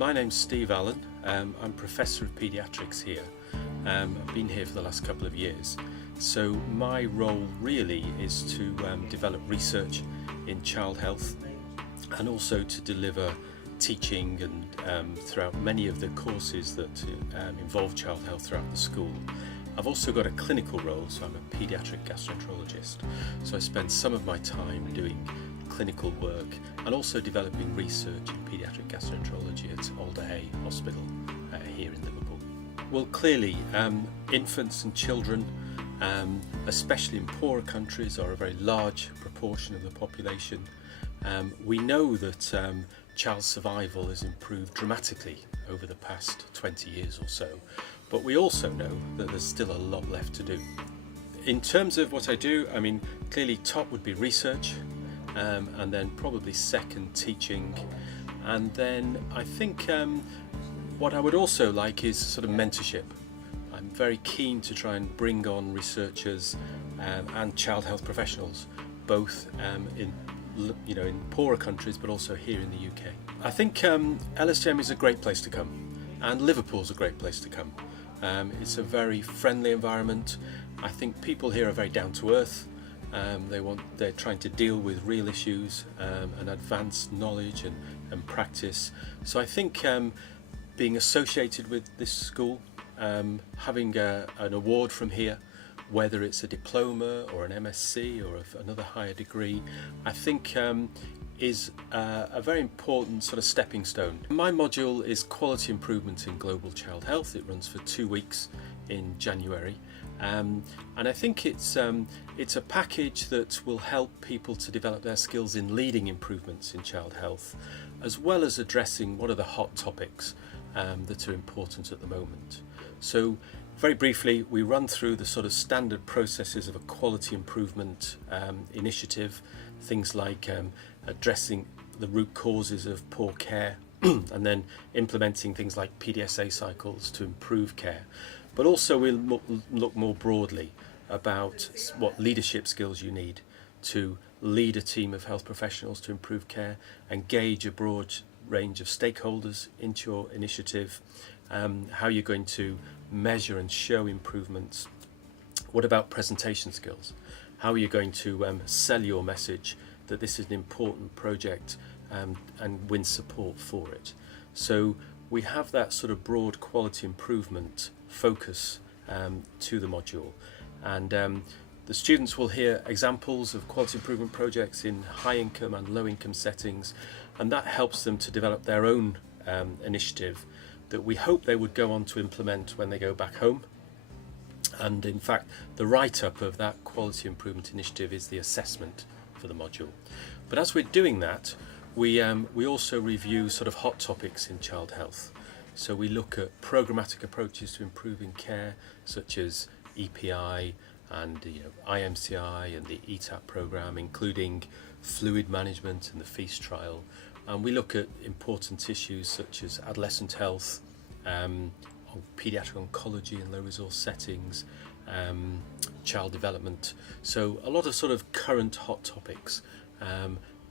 My name's Steve Allen. I'm Professor of Paediatrics here. I've been here for the last couple of years. So my role really is to develop research in child health and also to deliver teaching and throughout many of the courses that involve child health throughout the school. I've also got a clinical role, so I'm a paediatric gastroenterologist. So I spend some of my time doing clinical work and also developing research in paediatric gastroenterology at Alder Hey Hospital here in Liverpool. Well, clearly infants and children, especially in poorer countries, are a very large proportion of the population. We know that child survival has improved dramatically over the past 20 years or so, but we also know that there's still a lot left to do. In terms of what I do, I mean, clearly top would be research, and then probably second teaching, and then I think what I would also like is sort of mentorship. I'm very keen to try and bring on researchers and child health professionals, both in poorer countries but also here in the UK. I think LSTM is a great place to come, and Liverpool's a great place to come. It's a very friendly environment. I think people here are very down to earth. They're trying to deal with real issues and advance knowledge and practice. So I think being associated with this school, having an award from here, whether it's a diploma or an MSc or another higher degree, I think is a very important sort of stepping stone. My module is Quality Improvement in Global Child Health. It runs for 2 weeks in January. And I think it's a package that will help people to develop their skills in leading improvements in child health, as well as addressing what are the hot topics that are important at the moment. So very briefly, we run through the sort of standard processes of a quality improvement initiative, things like addressing the root causes of poor care and then implementing things like PDSA cycles to improve care. But also we'll look more broadly about what leadership skills you need to lead a team of health professionals to improve care, engage a broad range of stakeholders into your initiative, how you're going to measure and show improvements. What about presentation skills? How are you going to sell your message that this is an important project and win support for it? So we have that sort of broad quality improvement focus to the module, and the students will hear examples of quality improvement projects in high income and low income settings, and that helps them to develop their own initiative that we hope they would go on to implement when they go back home. And in fact, the write-up of that quality improvement initiative is the assessment for the module. But as we're doing that, we also review sort of hot topics in child health. So we look at programmatic approaches to improving care, such as EPI and IMCI and the ETAP programme, including fluid management and the FEAST trial. And we look at important issues such as adolescent health, paediatric oncology in low resource settings, child development. So a lot of sort of current hot topics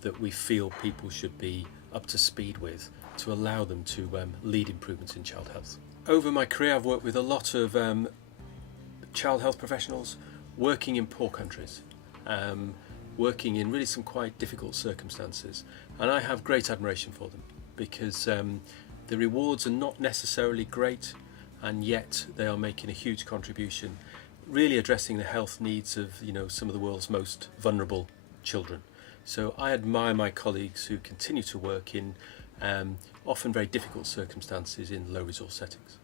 that we feel people should be up to speed with to allow them to lead improvements in child health. Over my career, I've worked with a lot of child health professionals working in poor countries, working in really some quite difficult circumstances, and I have great admiration for them because the rewards are not necessarily great, and yet they are making a huge contribution, really addressing the health needs of some of the world's most vulnerable children. So I admire my colleagues who continue to work in often very difficult circumstances in low resource settings.